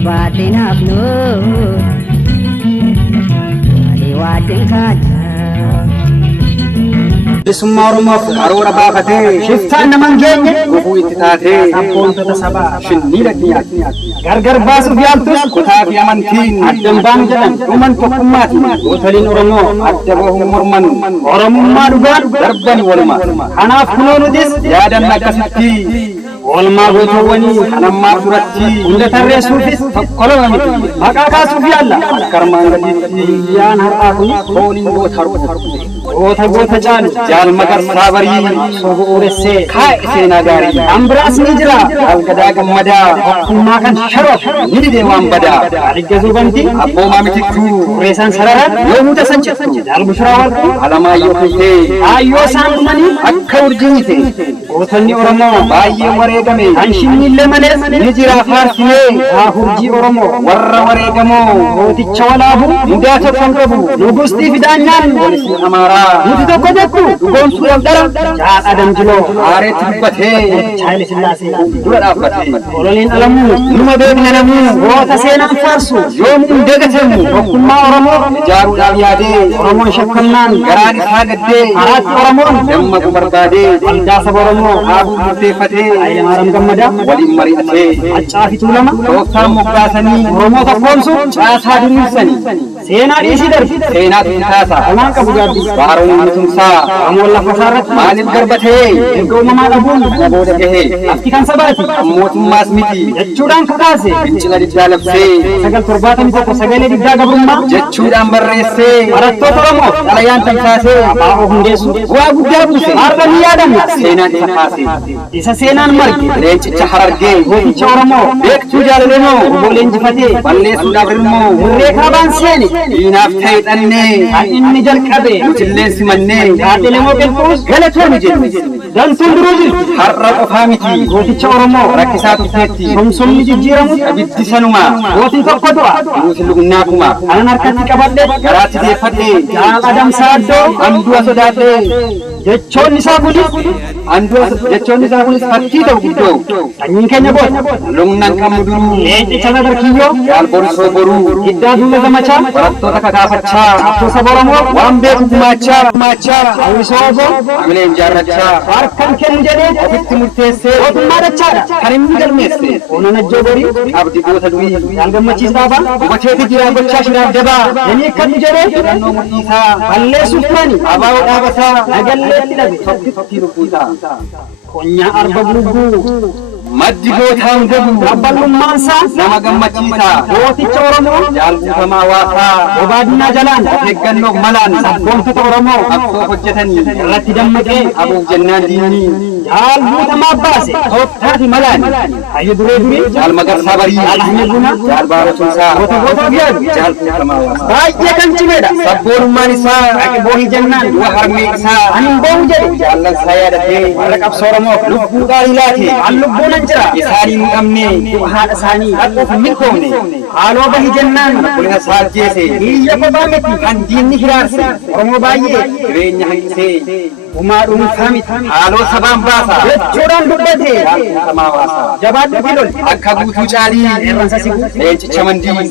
Obatin afno Ali wadin kaja Bisummaa Oromoof aroora baafatee shiftaan naman geenye gufuu itti taatee sabboontota sabaa shinniira dhiyaate gargar baasuuf yaaltus kutaa fi amantiin addan baanu jedhan dhuman tokkummaatiin gootoliin Oromoo adda bahuun morman Oromummaa dhugaan darbani waluma kanaaf kunoo nutis yaadanna akkasitti oolmaa gootawwanii kanammaa duratti hunda tarreessuufis tokkolama miti maqaa kaasuuf yaalla akkarmaan gadiitti guyyaan har'aa kun fooliin goota goota goota caalu jaal magarsaa barii sobo uressee kaa'e seenaa gaarii ambiraas ni jira algadaa gammadaa tokkummaa kan sharaf ni didee waan badaa ariggazuu banti abboomaa mitiktuu reesaan sararan yoomuuta sancittu jaal bushiraa warquu alamaayyoo filtee aayyoo isaan dhumanii akka urjiite gootonni Oromoo baay'ee wareegame kan shinniillee malees ni jira faarsinee haa hurjii Oromoo warra wareegamoo gooticha walaabu mudaa tokkon qabu nugustii fidaanyaan walisii amaaraa nuti tokko jettu dhugoomsuudhaaf dara jaal adam jiloo aareetti dubbatee chaayile sillaasee dura dhaabbatee ololiin alamuu numa beekne namuu goota seenaan faarsu yoomuu dagatamu tokkummaa Oromoo ijaaruudhaaf yaadee Oromoon shakkamnaan garaan isaa gaddee haraatti Oromoon dammaqu barbaadee waldaa saba Oromoo haabuu murteeffatee Hayilamaariyaam Gammadaa waliin mari'atee Haccaa fi Tuulama tooftaan moggaasanii Oromoo tokkoomsu caasaa diriirsanii seenaa dhiisii darbi seenaa tuutaasaa hamaan qabu gaaddi baaroon mitumsaa Oromoo lafa isaarratti maaliif garbatee erga uumamaa dhabuun kana booda gahee afti kan sabaati mootummaas miti jechuudhaan kakaase fincila diddaa labsee 971 sagalee diddaa gabrummaa jechuudhaan barreessee barattoota Oromoo dhalayaan tamsaasee abaa'oo hundeessu bu'aa guddaa buuse har'a ni yaadanna seenaan isa kaase isa seenaan marge leencicha harargee gooticha Oromoo beektuu jaalalemoo obboleen injifatee balleessuudhaaf rimmoo murree kaabaan seene diinaaf ta'e dhannee kan inni jalqabe nutilleen simannee haadhilemoo qilxuus galatooni jenne dantuun duruu jirti har'a qofaa miti gooticha Oromoo rakkisaa turteetti somsomni jijjiiramu abiddi sanuma gootiin tokko du'a nuti lugnaa kuma kanan harkatti qabadhe garaatti deeffadhe jaal adam saaddoo andu'a sodaadhe jechoonni isaa kunis fakkii ta'u guddoo sanyiin keenya boona lugnan qabnu duruu leencicha sadarkiyyoo jaal borisoo boruu hiddaa duula zamachaa barattoota kakaafachaa qabsoo saba Oromoo waan beeku gumaachaa hawwisoo oboo hamileen jaarrachaa harkan kennu jedhee ofitti murteessee mootummaa dachaadha kan inni galmeesse oonan ajjoo borii abdii goota durii jaal gammachiis dhaabaa hubateeti jiraa gochaa shiraaf dabaa namni akkanni jedhee filannoo murtiisaa balleessuuf turani abaa'oo dhaabataa nagalleetti dhabe tokkitti lubbuusaa konyaa arba gurguu maddi gootaan gabu abbalummaansaa nama gammachiisaa gooticha Oromoo jaalbutamaa waasaa bobaadinaa jalaan eeggannoof malaan sabboontota Oromoo qabsoo hojjetanii irratti dammaqee abuuf jennaan diinii jaalbutamaa baase tooftaati malaan hayyu duree durii jaal magarsaa barii alhamdulillah jaal baaratumsaa goota yaadu jaalbutamaa waasaa baay'ee kan cimeedha sabboonummaan isaa aqiboohii jennaan du'a harmee isaa anin boo'u jedhe jaallansaa yaadatee warra qabsoo Oromoof lubbuudhaan ilaate allubbuun jira isaanii muqamne haadha isaanii dhaquuf milkoomne haaloo bahi jennaan qulqullina saajjeese biyya qofaa miti kan diinni hiraarse Oromoo baay'ee jireenya hanqisee umaa dhuunfaa miti haaloo sabaan baasa jechuudhaan dubbate jabaadhu filol akka guutuu caalii irransa sigu leencicha mandii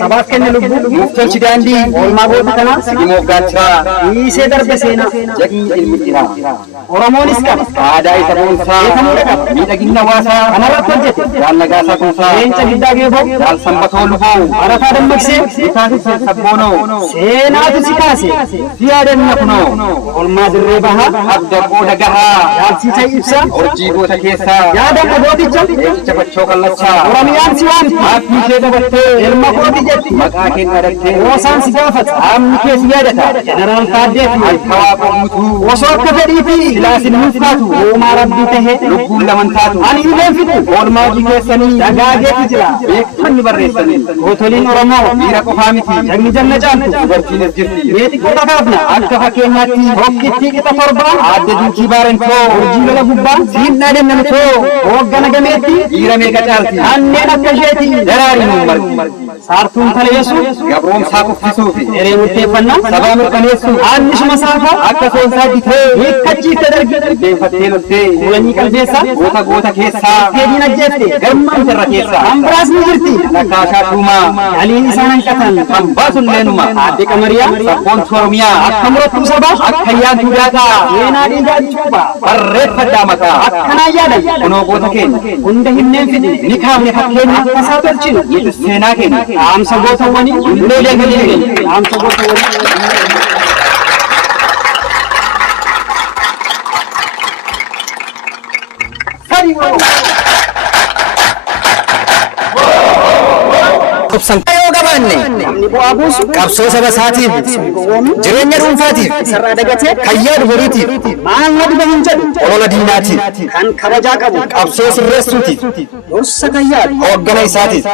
sabaaf kenne lubbuu nuuf tolchi daandii oolmaa goota kanaa sigimoof gaachiraa dhiisee darbe seenaa jagni ilmi dhiraa Oromoonis qaba aadaa isa boonsaa beekamuudha qaba miidhaginna hawaasaa kanarratti hojjete jaal nagaasaa kuusaa leenca giddaa geeboo jaal sanbatoo luboo barataa dammaqsee bitaatis sabboonoo seenaatu si kaase si yaadanna kunoo oolmaa dirree bahaa abda qooda gahaa jaalsiisa ibsa hojii goota keessaa yaadanna gooticha leencicha fachoo kallachaa Oromiyaan si waamti maatii ishee dabattee ilma kooti jetti maqaa keenya adattee roosaan si gaafata aamni kee si yaadata jeneraal Taaddeefi harka waaqoo guutuu osoo akka fedhiifi silaasin hunfaatu uumaa rabbii tahee lubbuun laman taatu ani illeen fidu oolmaa hojii keessanii dagaageetu jira beektonni barreessanii gootoliin Oromoo dhiira qofaa miti jagni janna caaltu dubartiinis jirti meeti qoota kaafna akka fakkeenyaatti tokkittii qixa torbaa aadde duukii baarentoo urjii lola gubbaa siin dhaadannamtoo hooggana gameetti dhiira meeqa caalti kanneen akka isheeti daraarii nuun marti saartuun taleessu gabroomsaa kuffisuufi eree murteeffannaa sabaa mirkaneessu aanishuma saafaa akka soonsaa ditee hiikkachiifte dargii deeffattee lottee fuulanii qalbeessaa goota keessaa fedhiin ajjeette garmaan irra keessaa ambiraasni jirti lakkaashaa dhuumaa aliin isaan hanqatan kan baasullee aadde qamariyaa sabboontu Oromiyaa akka murattuu sabaa akka yaaduu daataa seenaa dhiigaa cuuba barreeffadhaa maqaa akkanaa yaadan kunoo goota keenya hunda himneen fide ni kaafne fakkeenya akkasaa tolchinu yesus seenaa keenya dhaamsa gootawwanii ulleelee galii keenya dhaamsa gootawwanii Yoo gabaanne qabsoo saba isaatiif jireenya dhuunfaatiif kayyaa dubariitiif maal dhuba hin jedhu olola diinaatiif kan kabajaa qabu qabsoo sirreessuutiif dursa kayyaa hooggana isaatiif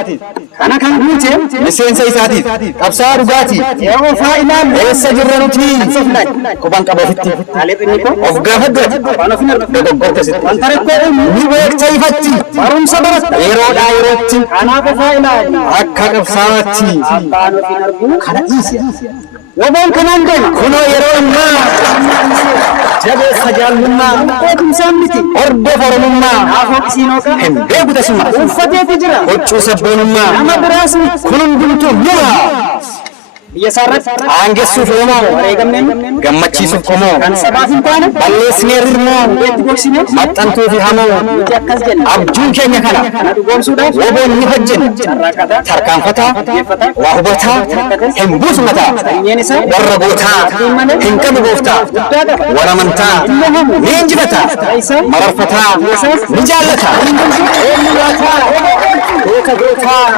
kana kan guute miseensa isaatiif qabsaa dhugaatiif yoo faayinaan eessa jirra nuti quban qaba ofitti of gaafadhu dogoggorte sitti wanta rakkoo ni beekta ifatti barumsa baratta yeroodhaa yerootti kanaaf faayinaan akka qabsaatti abbaan ofiin arguu kana dhiise waboon kanaan deema kunoo yeroo ammaa jabeessa jaallummaa beekumsaan miti hordofa oromummaa naafooqisiinooka hin beeku tasuma uffateeti jira huccuu sabboonummaa nama biraas kun hundumtuu numa biyya isaarratti aangessuuf oomoo wareegamneen gammachiisuuf qomoo kan sabaaf hin taane balleessinee rirmoo beetti boqsinee maxxantuu fi hamoo nuti akkas jenna abjuun keenya kana dhugoomsuudhaaf woboon ni hojjenna tarkaanfataa waa hubataa hin buusu mataa sanyeen isaa warra gootaa hin qabu gooftaa wal amantaa ni injifataa mararfataa ni jaallataa gootaa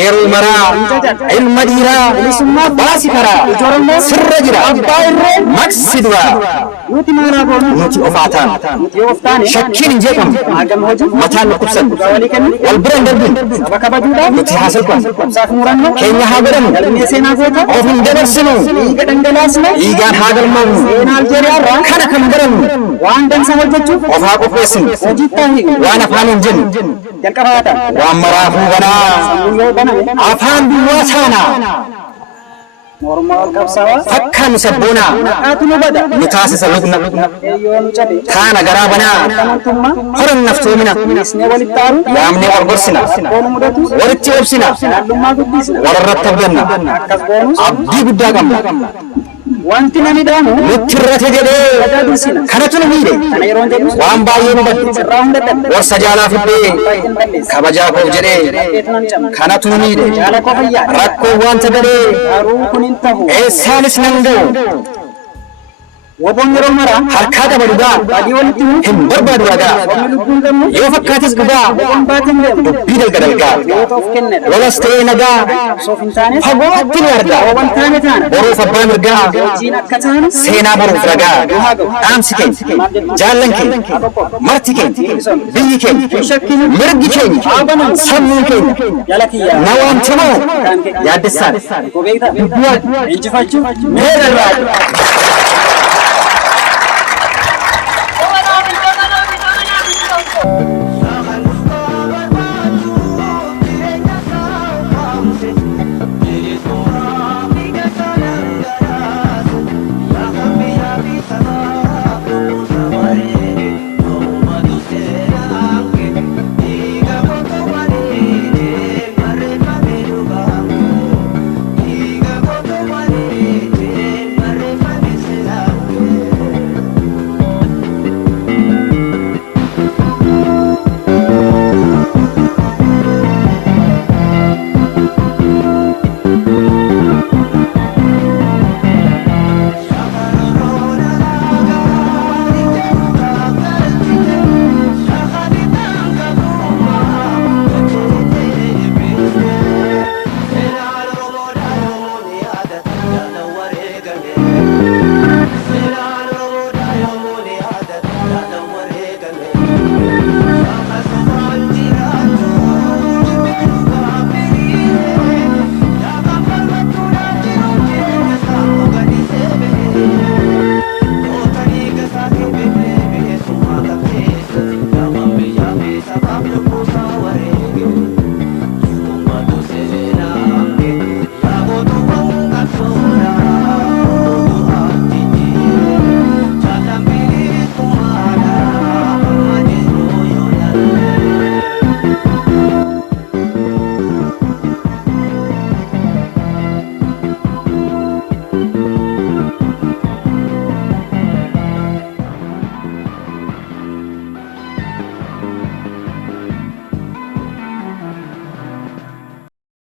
yeroo maraa ilma dhiiraa baasi karaa sirra jira abbaa irree maksi dura nuti maanaa goonu nuti ofaataan shakkiin hin jeeqamu mataan dhukkubsan wal bira hin darbin saba kabajuudhaaf nuti haa salphannu keenya haa godhannu galmee seenaa goota of hin dabarsinu dhiiga dhangalaasne dhiigaan haa galmoofnu seenaa aljeeriyaarraa kana kan barannu waan dansa hojjechuuf of haa qopheessinu hojiittaa hiiku waan afaan hin jennu jalqabaata waan maraafuu banaa afaan duwwaa taanaa normal qabsawa fakkan sabboona nu taasisa lugna taana garaa banaa horan naftoomina yaamnee wal gorsina walitti obsina wararratti abdanna abdii guddaa qabna wanti nami dhaamu nutti irrate jedhee kanatu nu miidhe waan baay'ee nu badde warsa jaalaa fiddee kabajaa koof jedhee kanatu nu miidhe rakkoo wanta gadhee eessaanis nan ga'u woboon yeroo mara harkaa qaba dhugaa badii walitti hin barbaadu ragaa yoo fakkaates dhugaa dubbii dalgadalgaa lolas ta'ee nagaa fagootti ni argaa boruuf abbaa mirgaa seenaa boruuf ragaa dhaamsi keenya jaallan keenya marti keenya biyyi keenya mirgi keenya sammuun keenya na waamtamoo yaaddessaan Dubbiwaaq injifachuuf meeqa irraa